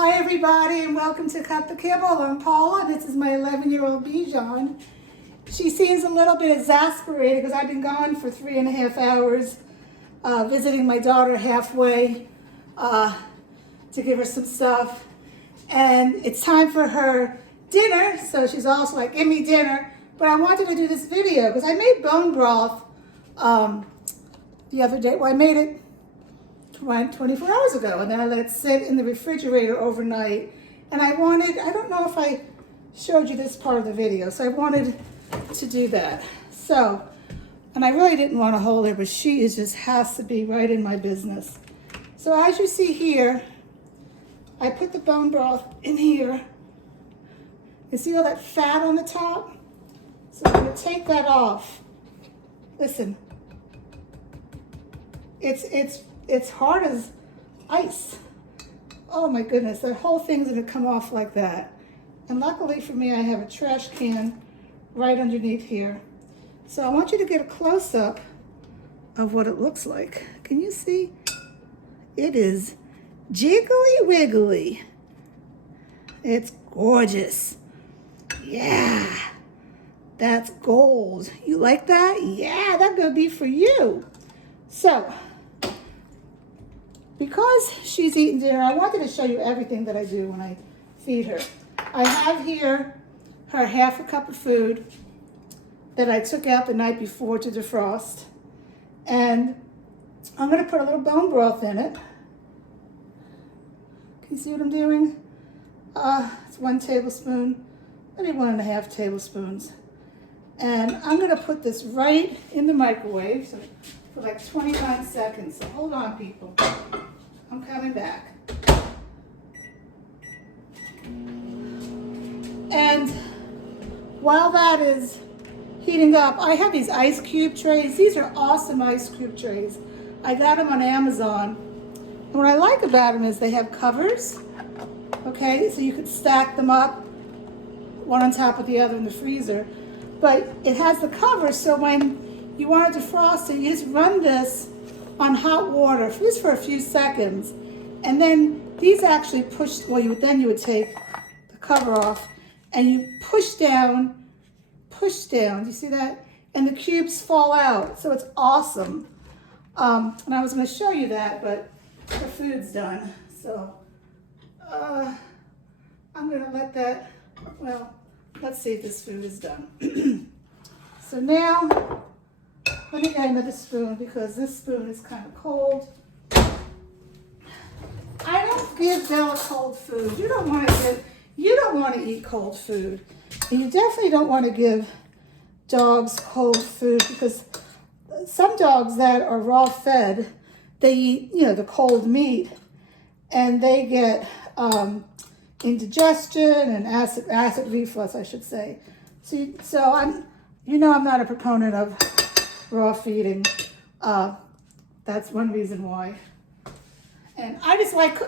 Hi everybody and welcome to Cut the Kibble. I'm Paula. This is my 11-year-old Bijan. She seems a little bit exasperated because I've been gone for 3.5 hours visiting my daughter halfway to give her some stuff. And it's time for her dinner, so she's also like, give me dinner. But I wanted to do this video because I made bone broth the other day. Well, I made it 24 hours ago, and then I let it sit in the refrigerator overnight. And I don't know if I showed you this part of the video, so I wanted to do that. So, and I really didn't want to hold her, but she just has to be right in my business. So as you see here, I put the bone broth in here. You see all that fat on the top? So I'm going to take that off. Listen, it's hard as ice. Oh my goodness, that whole thing's gonna come off like that. And luckily for me, I have a trash can right underneath here. So I want you to get a close-up of what it looks like. Can you see? It is jiggly wiggly. It's gorgeous. Yeah, that's gold. You like that? Yeah, that's gonna be for you. So, because she's eating dinner, I wanted to show you everything that I do when I feed her. I have here her half a cup of food that I took out the night before to defrost. And I'm gonna put a little bone broth in it. Can you see what I'm doing? It's 1 tablespoon, maybe 1.5 tablespoons. And I'm gonna put this right in the microwave for like 29 seconds. So hold on, people. I'm coming back. And while that is heating up, I have these ice cube trays. These are awesome ice cube trays. I got them on Amazon. And what I like about them is they have covers. Okay, so you could stack them up, one on top of the other in the freezer. But it has the cover, so when you want to defrost it, you just run this on hot water, just for a few seconds. And then these actually push, well, you would take the cover off and you push down, do you see that? And the cubes fall out, so it's awesome. And I was gonna show you that, but the food's done. So I'm gonna let that, well, let's see if this food is done. So now, let me get another spoon because this spoon is kind of cold. I don't give Bella cold food. You don't want to eat cold food. And you definitely don't want to give dogs cold food because some dogs that are raw fed, they eat, the cold meat and they get indigestion and acid reflux, I should say. So I'm not a proponent of raw feeding. That's one reason why. And I like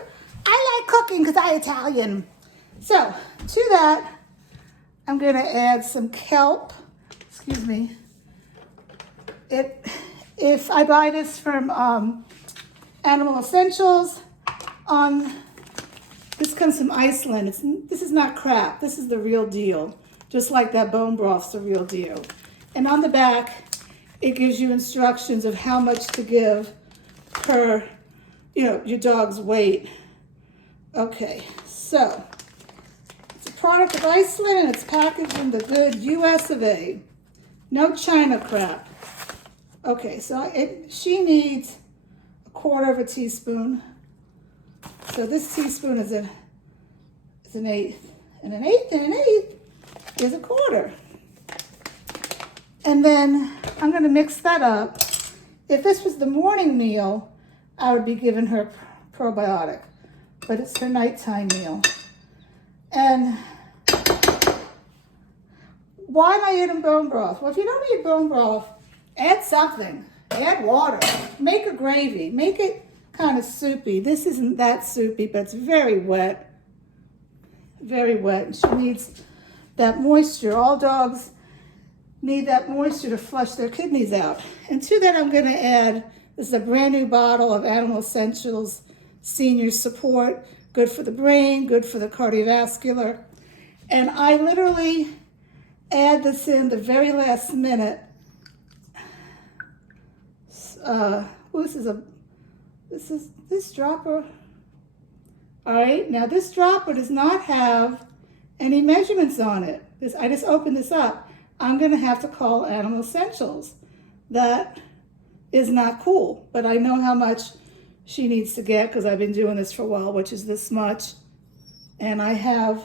cooking because I'm Italian. So to that, I'm gonna add some kelp. Excuse me. If I buy this from Animal Essentials, this comes from Iceland. This is not crap. This is the real deal. Just like that bone broth's the real deal. And on the back, it gives you instructions of how much to give per, your dog's weight. Okay, so it's a product of Iceland and it's packaged in the good US of A. No China crap. Okay, so she needs 1/4 teaspoon. So this teaspoon is an eighth. And an eighth is 1/4. And then I'm going to mix that up. If this was the morning meal, I would be giving her probiotic, but it's her nighttime meal. And why am I eating bone broth? Well, if you don't eat bone broth, add something. Add water. Make a gravy. Make it kind of soupy. This isn't that soupy, but it's very wet. Very wet. And she needs that moisture. All dogs need that moisture to flush their kidneys out. And to that, I'm going to add, this is a brand new bottle of Animal Essentials Senior Support good for the brain, good for the cardiovascular. And I literally add this in the very last minute. This dropper. All right, now this dropper does not have any measurements on it. I just opened this up. I'm gonna have to call Animal Essentials. That is not cool, but I know how much she needs to get because I've been doing this for a while, which is this much. And I have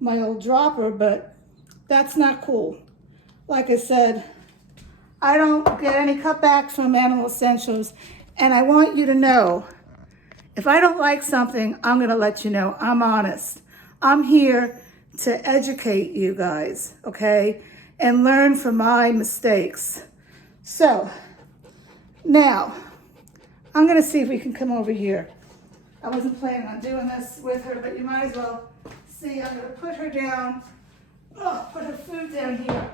my old dropper, but that's not cool. Like I said, I don't get any cutback from Animal Essentials, and I want you to know, if I don't like something, I'm gonna let you know. I'm honest. I'm here to educate you guys, okay? And learn from my mistakes. So, now, I'm gonna see if we can come over here. I wasn't planning on doing this with her, but you might as well see. I'm gonna put her down, put her food down here.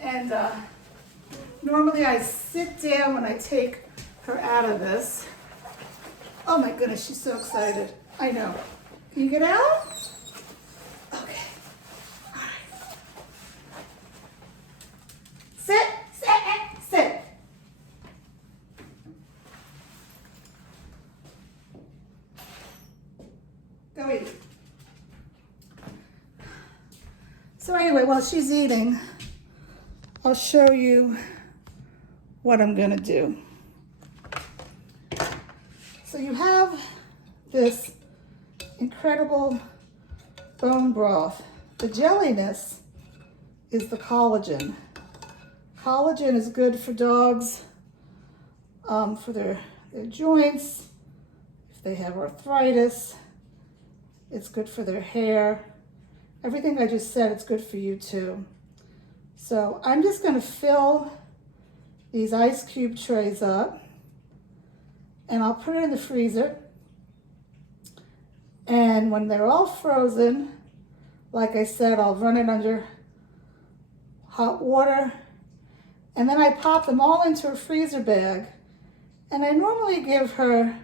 And normally I sit down when I take her out of this. Oh my goodness, she's so excited. I know. Can you get out? Okay. All right. Sit, sit, sit. Go eat. So anyway, while she's eating, I'll show you what I'm gonna do. So you have this incredible bone broth. The jelliness is the collagen. Collagen is good for dogs, for their joints, if they have arthritis. It's good for their hair. Everything I just said, it's good for you too. So I'm just gonna fill these ice cube trays up, and I'll put it in the freezer. And when they're all frozen, like I said, I'll run it under hot water, and then I pop them all into a freezer bag. And I normally give her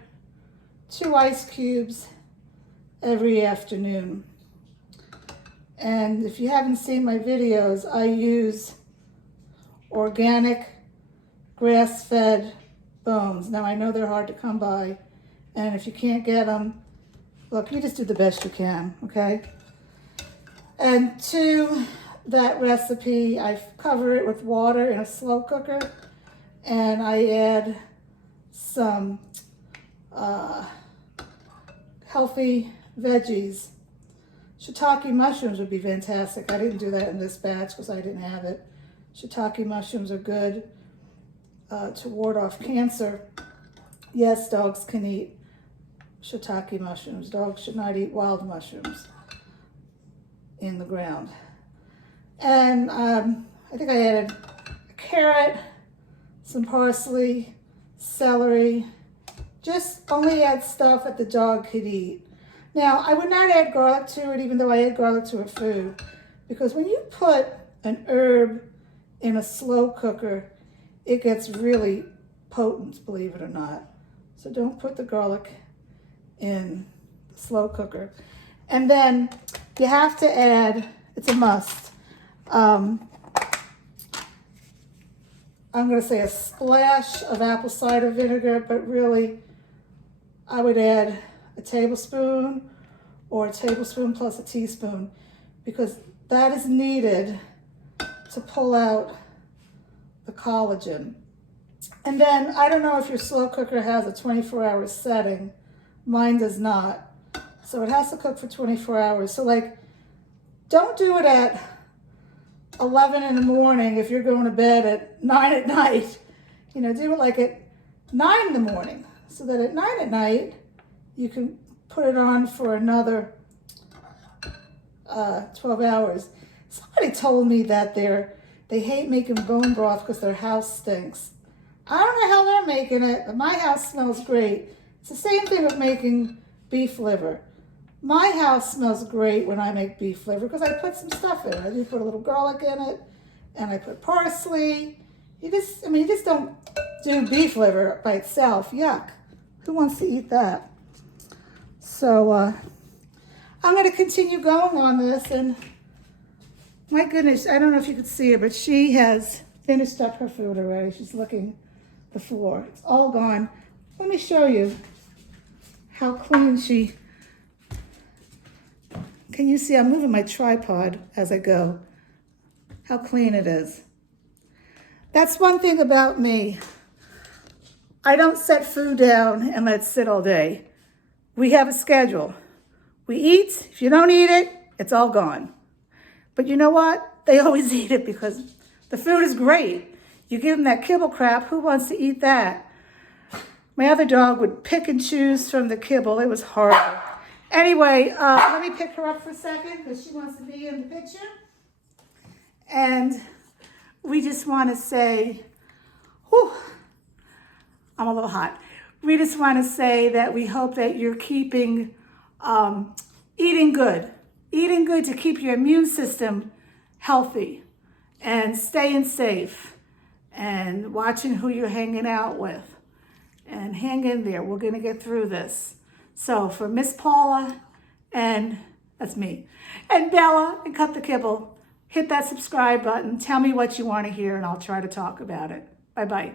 2 ice cubes every afternoon. And if you haven't seen my videos, I use organic grass-fed bones. Now I know they're hard to come by, and if you can't get them, look, you just do the best you can, okay? And to that recipe, I cover it with water in a slow cooker, and I add some healthy veggies. Shiitake mushrooms would be fantastic. I didn't do that in this batch because I didn't have it. Shiitake mushrooms are good to ward off cancer. Yes, dogs can eat shiitake mushrooms. Dogs should not eat wild mushrooms in the ground. And I think I added a carrot, some parsley, celery. Just only add stuff that the dog could eat. Now, I would not add garlic to it, even though I add garlic to her food, because when you put an herb in a slow cooker, it gets really potent, believe it or not. So don't put the garlic in the slow cooker. And then you have to add, it's a must, I'm going to say a splash of apple cider vinegar, but really I would add a tablespoon or a tablespoon plus a teaspoon, because that is needed to pull out the collagen. And then I don't know if your slow cooker has a 24-hour setting. Mine does not. So it has to cook for 24 hours. So like, don't do it at 11 in the morning if you're going to bed at 9 at night. You know, do it like at 9 in the morning, so that at 9 at night, you can put it on for another 12 hours. Somebody told me that they hate making bone broth because their house stinks. I don't know how they're making it, but my house smells great. It's the same thing with making beef liver. My house smells great when I make beef liver because I put some stuff in it. I do put a little garlic in it, and I put parsley. You just don't do beef liver by itself. Yuck. Who wants to eat that? So I'm going to continue going on this, and my goodness, I don't know if you could see her, but she has finished up her food already. She's licking the floor. It's all gone. Let me show you how clean she... Can you see? I'm moving my tripod as I go. How clean it is. That's one thing about me. I don't set food down and let it sit all day. We have a schedule. We eat. If you don't eat it, it's all gone. But you know what? They always eat it because the food is great. You give them that kibble crap, who wants to eat that? My other dog would pick and choose from the kibble. It was horrible. Anyway, let me pick her up for a second because she wants to be in the picture. And we just want to say, whew, I'm a little hot. We just want to say that we hope that you're keeping, eating good to keep your immune system healthy and staying safe and watching who you're hanging out with. And hang in there. We're going to get through this. So for Miss Paula, and that's me, and Bella, and Cut the Kibble, hit that subscribe button. Tell me what you want to hear, and I'll try to talk about it. Bye-bye.